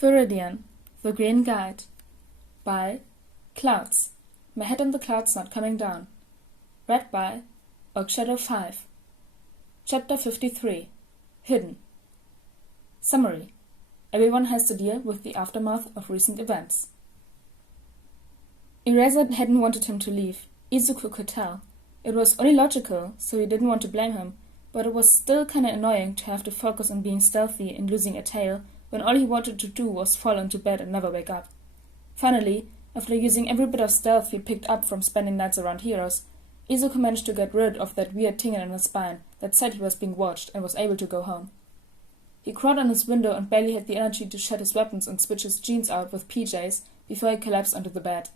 Viridian, The Green Guide by Clouds. My Head in the Clouds Not Coming Down. Read by Shadow 5. Chapter 53. Hidden. Summary. Everyone has to deal with the aftermath of recent events. Eraser hadn't wanted him to leave. Izuku could tell. It was only logical, so he didn't want to blame him, but it was still kinda annoying to have to focus on being stealthy and losing a tail when all he wanted to do was fall into bed and never wake up. Finally, after using every bit of stealth he picked up from spending nights around heroes, Izuku managed to get rid of that weird tingle in his spine that said he was being watched and was able to go home. He crawled on his window and barely had the energy to shed his weapons and switch his jeans out with PJs before he collapsed onto the bed.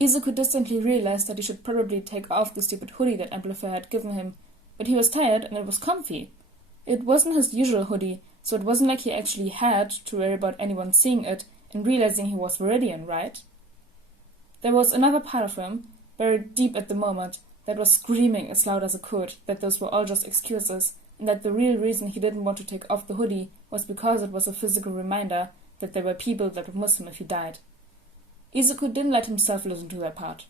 Izuku distantly realized that he should probably take off the stupid hoodie that Amplifier had given him, but he was tired and it was comfy. It wasn't his usual hoodie, so it wasn't like he actually had to worry about anyone seeing it and realizing he was Viridian, right? There was another part of him, buried deep at the moment, that was screaming as loud as it could that those were all just excuses, and that the real reason he didn't want to take off the hoodie was because it was a physical reminder that there were people that would miss him if he died. Izuku didn't let himself listen to that part.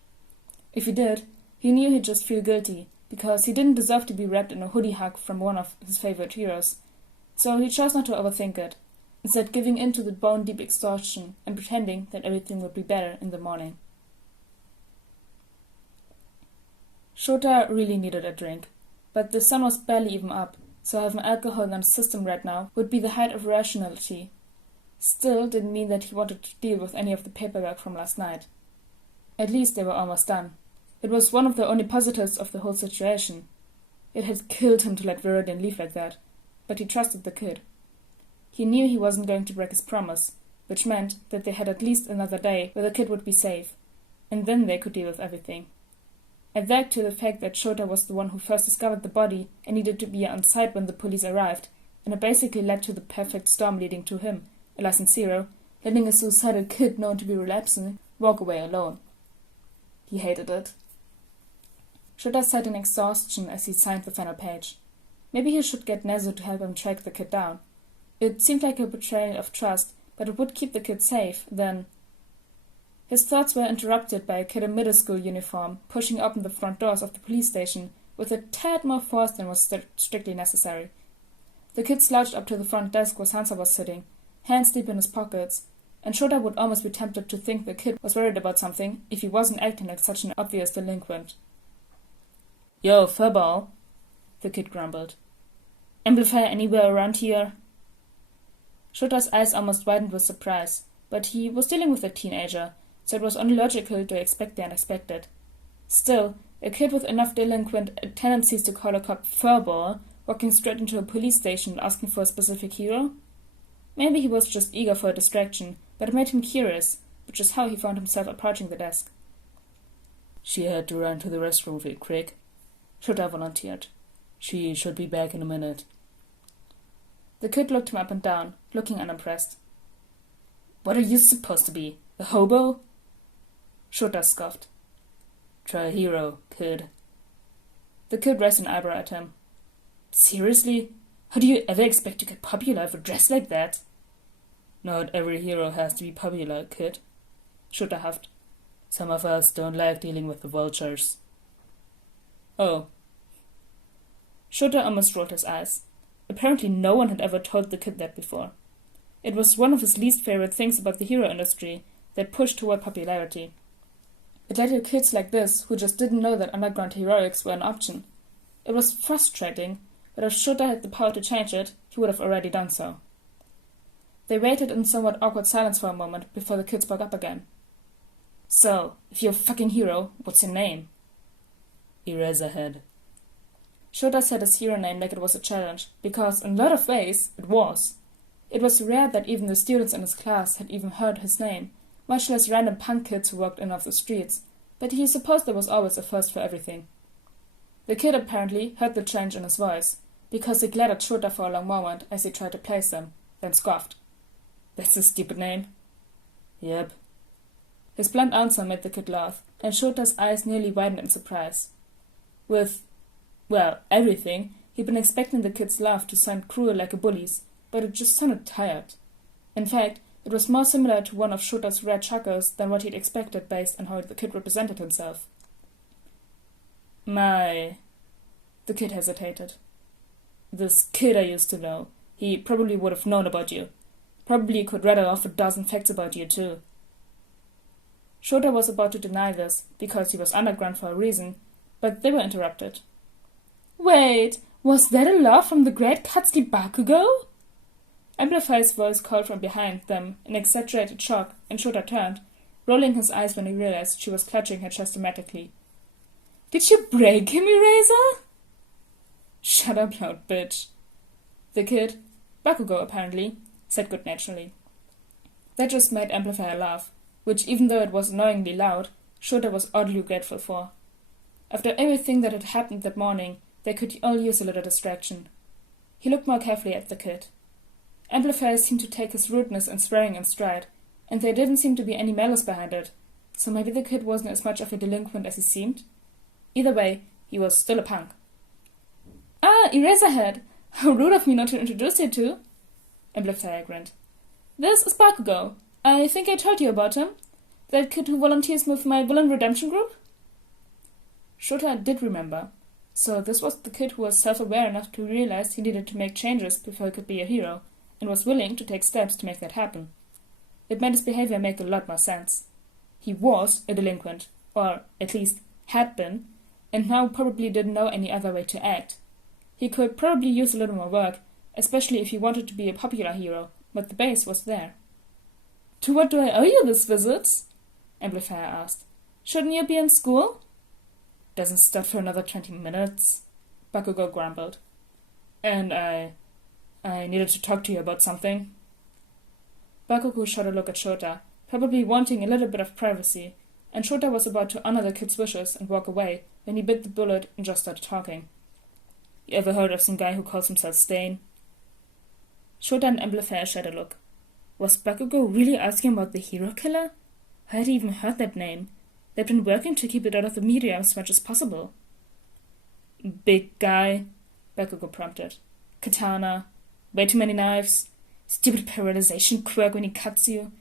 If he did, he knew he'd just feel guilty, because he didn't deserve to be wrapped in a hoodie hug from one of his favorite heroes. So he chose not to overthink it, instead giving in to the bone-deep exhaustion and pretending that everything would be better in the morning. Shota really needed a drink, but the sun was barely even up, so having alcohol in his system right now would be the height of rationality. Still didn't mean that he wanted to deal with any of the paperwork from last night. At least they were almost done. It was one of the only positives of the whole situation. It had killed him to let Viridian leave like that, but he trusted the kid. He knew he wasn't going to break his promise, which meant that they had at least another day where the kid would be safe, and then they could deal with everything. Add that to the fact that Shota was the one who first discovered the body and needed to be on site when the police arrived, and it basically led to the perfect storm leading to him, a license zero, letting a suicidal kid known to be relapsing walk away alone. He hated it. Shota sighed in exhaustion as he signed the final page. Maybe he should get Nezu to help him track the kid down. It seemed like a betrayal of trust, but it would keep the kid safe, then... His thoughts were interrupted by a kid in middle school uniform pushing open the front doors of the police station with a tad more force than was strictly necessary. The kid slouched up to the front desk where Sansa was sitting, hands deep in his pockets, and Shota would almost be tempted to think the kid was worried about something if he wasn't acting like such an obvious delinquent. "Yo, furball," the kid grumbled. "Amplifier anywhere around here?" Shota's eyes almost widened with surprise, but he was dealing with a teenager, so it was only logical to expect the unexpected. Still, a kid with enough delinquent tendencies to call a cop furball walking straight into a police station asking for a specific hero? Maybe he was just eager for a distraction, but it made him curious, which is how he found himself approaching the desk. "She had to run to the restroom real quick," Shota volunteered. "She should be back in a minute." The kid looked him up and down, looking unimpressed. "What are you supposed to be, a hobo?" Shota scoffed. "Try a hero, kid." The kid raised an eyebrow at him. "Seriously? How do you ever expect to get popular if you dress like that?" "Not every hero has to be popular, kid," Shota huffed. "Some of us don't like dealing with the vultures." "Oh." Shota almost rolled his eyes. Apparently no one had ever told the kid that before. It was one of his least favorite things about the hero industry, that push toward popularity. It led to kids like this who just didn't know that underground heroics were an option. It was frustrating, but if Shota had the power to change it, he would have already done so. They waited in somewhat awkward silence for a moment before the kid spoke up again. "So, if you're a fucking hero, what's your name?" "Eraserhead." Shota said his hero name like it was a challenge, because in a lot of ways it was. It was rare that even the students in his class had even heard his name, much less random punk kids who walked in off the streets, but he supposed there was always a first for everything. The kid apparently heard the change in his voice, because he glared at Shota for a long moment as he tried to place them, then scoffed. "That's a stupid name." "Yep." His blunt answer made the kid laugh, and Shota's eyes nearly widened in surprise. With, well, everything, he'd been expecting the kid's laugh to sound cruel like a bully's, but it just sounded tired. In fact, It was more similar to one of Shota's red chakras than what he'd expected based on how the kid represented himself. The kid hesitated. This kid I used to know, he probably would have known about you. Probably could rattle off a dozen facts about you too. Shota was about to deny this, because he was underground for a reason, but they were interrupted. Wait, was that a laugh from the great Katsuki Bakugo? Amplifier's voice called from behind them in exaggerated shock, and Shota turned, rolling his eyes when he realized she was clutching her chest dramatically. Did you break him, Eraser? Shut up, loud bitch. The kid, Bakugo apparently, said good-naturedly. That just made Amplifier laugh, which, even though it was annoyingly loud, Shota was oddly grateful for. After everything that had happened that morning, they could all use a little distraction. He looked more carefully at the kid. Amplifier seemed to take his rudeness and swearing in stride, and there didn't seem to be any malice behind it, so maybe the kid wasn't as much of a delinquent as he seemed. Either way, he was still a punk. Ah, Eraserhead! How rude of me not to introduce you to! Amplifier grinned. This is Bakugo. I think I told you about him. That kid who volunteers with my villain redemption group? Shota did remember. So this was the kid who was self-aware enough to realize he needed to make changes before he could be a hero, and was willing to take steps to make that happen. It made his behavior make a lot more sense. He was a delinquent, or at least had been, and now probably didn't know any other way to act. He could probably use a little more work, especially if he wanted to be a popular hero, but the base was there. To what do I owe you this visit? Amplifier asked. Shouldn't you be in school? Doesn't start for another 20 minutes, Bakugo grumbled. And I needed to talk to you about something. Bakugo shot a look at Shota, probably wanting a little bit of privacy, and Shota was about to honor the kid's wishes and walk away when he bit the bullet and just started talking. You ever heard of some guy who calls himself Stain? Shota and Amplifier shared a look. Was Bakugo really asking about the hero killer? I had even heard that name. They'd been working to keep it out of the media as much as possible. Big guy, Bakugo prompted. Katana. Way too many knives. Stupid paralyzation quirk when he cuts you.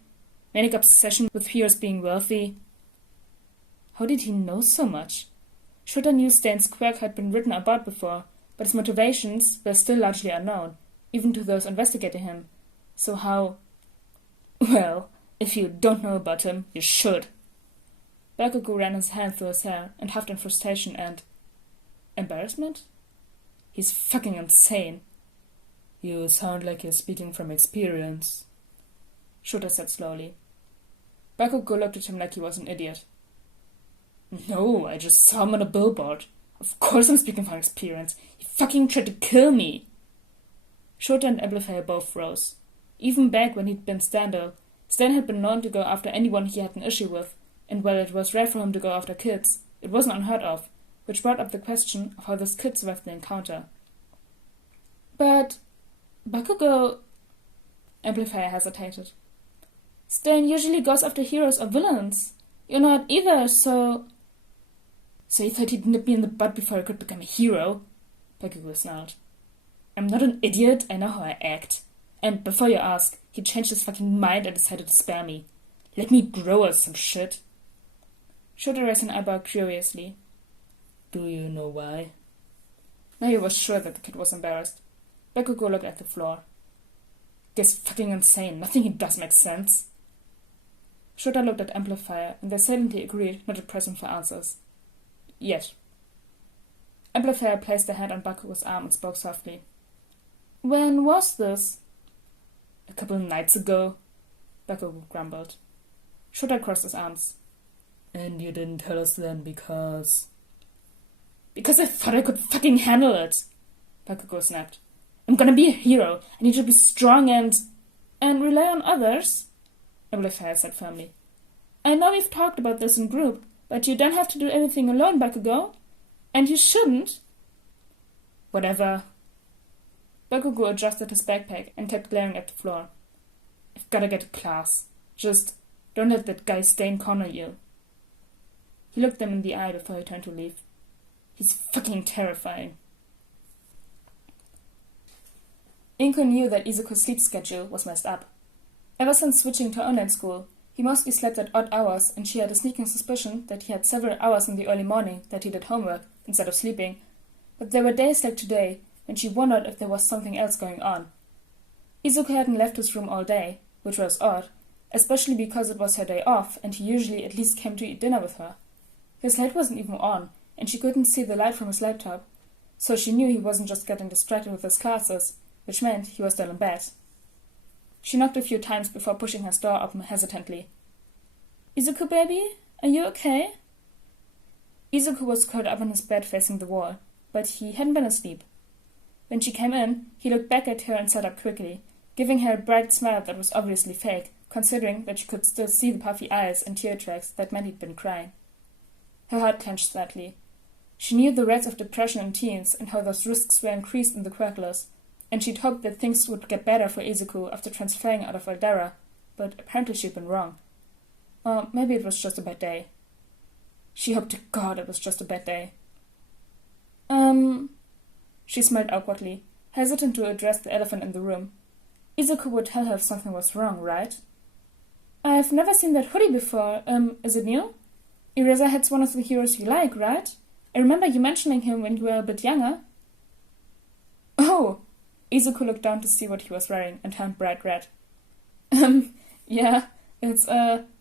Manic obsession with heroes being wealthy. How did he know so much? Shota knew Stain's quirk had been written about before, but his motivations were still largely unknown, even to those investigating him. So how... Well, if you don't know about him, you should. Bakugo ran his hand through his hair and huffed in frustration and... embarrassment? He's fucking insane. You sound like you're speaking from experience, Shota said slowly. Bakugo looked at him like he was an idiot. No, I just saw him on a billboard. Of course I'm speaking from experience. He fucking tried to kill me. Shota and Amplifier both rose. Even back when he'd been Standal, Stan had been known to go after anyone he had an issue with, and while it was rare for him to go after kids, it wasn't unheard of, which brought up the question of how this kid survived the encounter. But... Bakugo... Amplifier hesitated. Stan usually goes after heroes or villains. You're not either, so... So you thought he'd nip me in the butt before I could become a hero? Bakugo snarled. I'm not an idiot, I know how I act. And before you ask, he changed his fucking mind and decided to spare me. Let me grow or some shit. Shota raised an eyebrow curiously. Do you know why? Now he was sure that the kid was embarrassed. Bakugo looked at the floor. Guy's fucking insane. Nothing he does makes sense. Shota looked at Amplifier, and they silently agreed not to press him for answers. Yet. Amplifier placed a hand on Bakugo's arm and spoke softly. When was this? A couple of nights ago, Bakugo grumbled. Shota crossed his arms. And you didn't tell us then because... Because I thought I could fucking handle it, Bakugo snapped. I'm gonna be a hero. I need to be strong and rely on others, Amplifier said firmly. I know we've talked about this in group, but you don't have to do everything alone, Bakugo. And you shouldn't. Whatever. Bakugo adjusted his backpack and kept glaring at the floor. I've gotta get to class. Just don't let that guy Stain corner you. He looked them in the eye before he turned to leave. He's fucking terrifying. Inko knew that Izuku's sleep schedule was messed up. Ever since switching to online school, he mostly slept at odd hours, and she had a sneaking suspicion that he had several hours in the early morning that he did homework instead of sleeping. But there were days like today when she wondered if there was something else going on. Izuku hadn't left his room all day, which was odd, especially because it was her day off and he usually at least came to eat dinner with her. His light wasn't even on, and she couldn't see the light from his laptop, so she knew he wasn't just getting distracted with his classes, which meant he was still in bed. She knocked a few times before pushing his door open hesitantly. "Izuku, baby? Are you okay?" Izuku was curled up on his bed facing the wall, but he hadn't been asleep. When she came in, he looked back at her and sat up quickly, giving her a bright smile that was obviously fake, considering that she could still see the puffy eyes and tear tracks that meant he'd been crying. Her heart clenched slightly. She knew the rates of depression in teens and how those risks were increased in the Quirkless, and she'd hoped that things would get better for Izuku after transferring out of Aldera, but apparently she'd been wrong. Or maybe it was just a bad day. She hoped to God it was just a bad day. She smiled awkwardly, hesitant to address the elephant in the room. Izuku would tell her if something was wrong, right? "I've never seen that hoodie before. Is it new? Eraserhead's one of the heroes you like, right? I remember you mentioning him when you were a bit younger." "Oh!" Izuku looked down to see what he was wearing and turned bright red. Yeah, it's,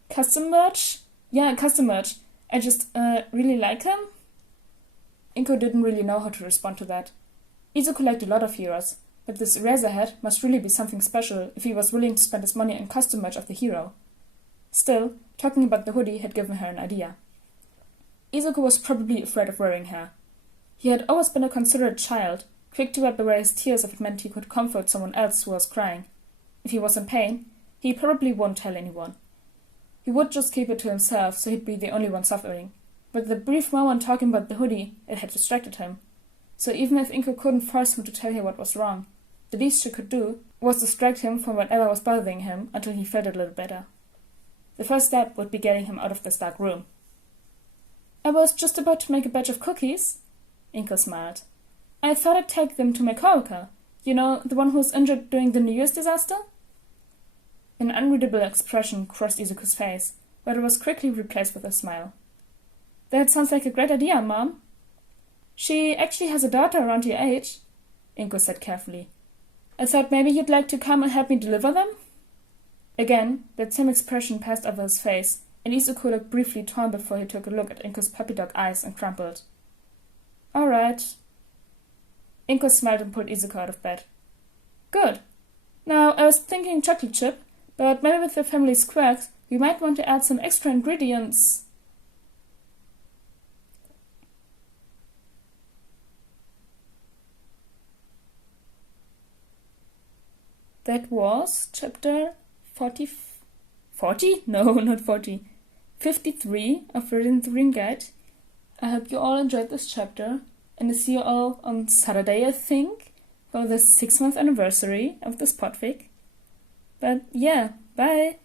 custom merch? Yeah, custom merch. I just, really like him?" Inko didn't really know how to respond to that. Izuku liked a lot of heroes, but this Eraserhead must really be something special if he was willing to spend his money on custom merch of the hero. Still, talking about the hoodie had given her an idea. Izuku was probably afraid of worrying her. He had always been a considerate child, quick to wipe away his tears if it meant he could comfort someone else who was crying. If he was in pain, he probably wouldn't tell anyone. He would just keep it to himself so he'd be the only one suffering. But the brief moment talking about the hoodie, it had distracted him. So even if Inko couldn't force him to tell her what was wrong, the least she could do was distract him from whatever was bothering him until he felt a little better. The first step would be getting him out of this dark room. "I was just about to make a batch of cookies," Inko smiled. "I thought I'd take them to my coworker. You know, the one who was injured during the New Year's disaster?" An unreadable expression crossed Izuku's face, but it was quickly replaced with a smile. "That sounds like a great idea, Mom." "She actually has a daughter around your age," Inko said carefully. "I thought maybe you'd like to come and help me deliver them?" Again, that same expression passed over his face, and Izuku looked briefly torn before he took a look at Inko's puppy dog eyes and crumpled. "All right." Inko smiled and pulled Izuku out of bed. "Good. Now, I was thinking chocolate chip, but maybe with the family's quirks, we might want to add some extra ingredients." That was chapter 40? No, not 40. 53 of Viridian the Ring Guide. I hope you all enjoyed this chapter, and I see you all on Saturday, I think, for the 6-month anniversary of this podfic. But yeah, bye!